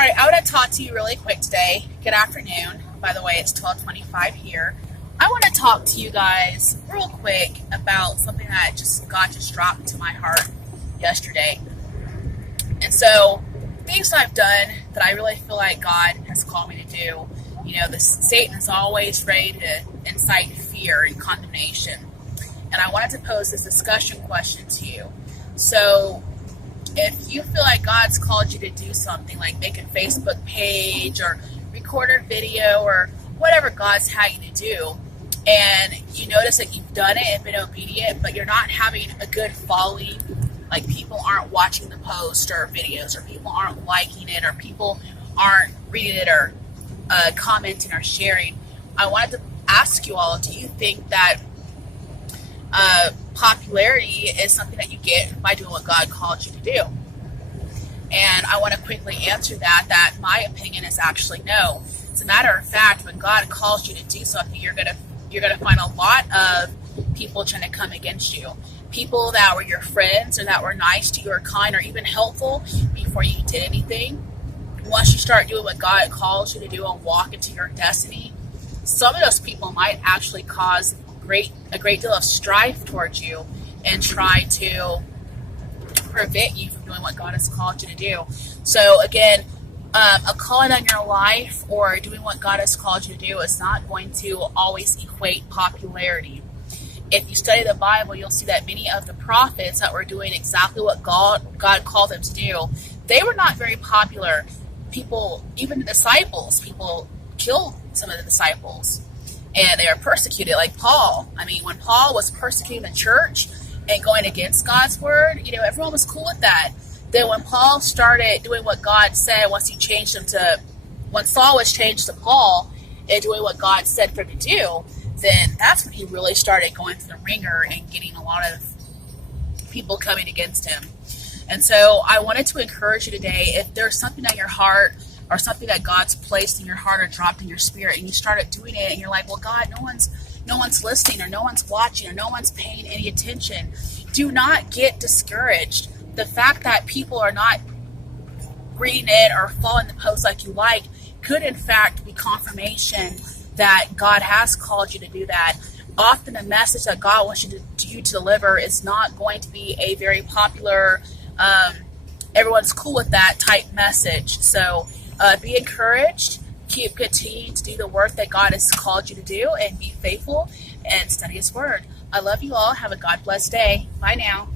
Alright, I want to talk to you really quick today. Good afternoon. By the way, it's 12:25 here. I want to talk to you guys real quick about something that God just dropped into my heart yesterday. And so, things that I've done that I really feel like God has called me to do. Satan is always ready to incite fear and condemnation. And I wanted to pose this discussion question to you. So, if you feel like God's called you to do something like make a Facebook page or record a video or whatever God's had you to do, and you notice that you've done it and been obedient, but you're not having a good following, like people aren't watching the post or videos, or people aren't liking it, or people aren't reading it or commenting or sharing, I wanted to ask you all, do you think that popularity is something that you get by doing what God called you to do? And I want to quickly answer that my opinion is actually no. As a matter of fact, when God calls you to do something, you're gonna find a lot of people trying to come against you. People that were your friends or that were nice to you or kind or even helpful before you did anything. Once you start doing what God calls you to do and walk into your destiny, some of those people might actually cause a great deal of strife towards you and try to prevent you from doing what God has called you to do. So again, a calling on your life or doing what God has called you to do is not going to always equate popularity. If you study the Bible, you'll see that many of the prophets that were doing exactly what God called them to do, they were not very popular. People, even the disciples, people killed some of the disciples. And they are persecuted, like Paul. I mean, when Paul was persecuting the church and going against God's word, everyone was cool with that. Then when Paul started doing what God said, when Saul was changed to Paul and doing what God said for him to do, then that's when he really started going through the ringer and getting a lot of people coming against him. And so I wanted to encourage you today, if there's something on your heart or something that God's placed in your heart or dropped in your spirit, and you started doing it, and you're like, well, God, no one's listening, or no one's watching, or no one's paying any attention. Do not get discouraged. The fact that people are not reading it or following the post like you like could, in fact, be confirmation that God has called you to do that. Often the message that God wants you to deliver is not going to be a very popular, everyone's cool with that type message. So, be encouraged, keep continuing to do the work that God has called you to do, and be faithful and study His Word. I love you all. Have a God-blessed day. Bye now.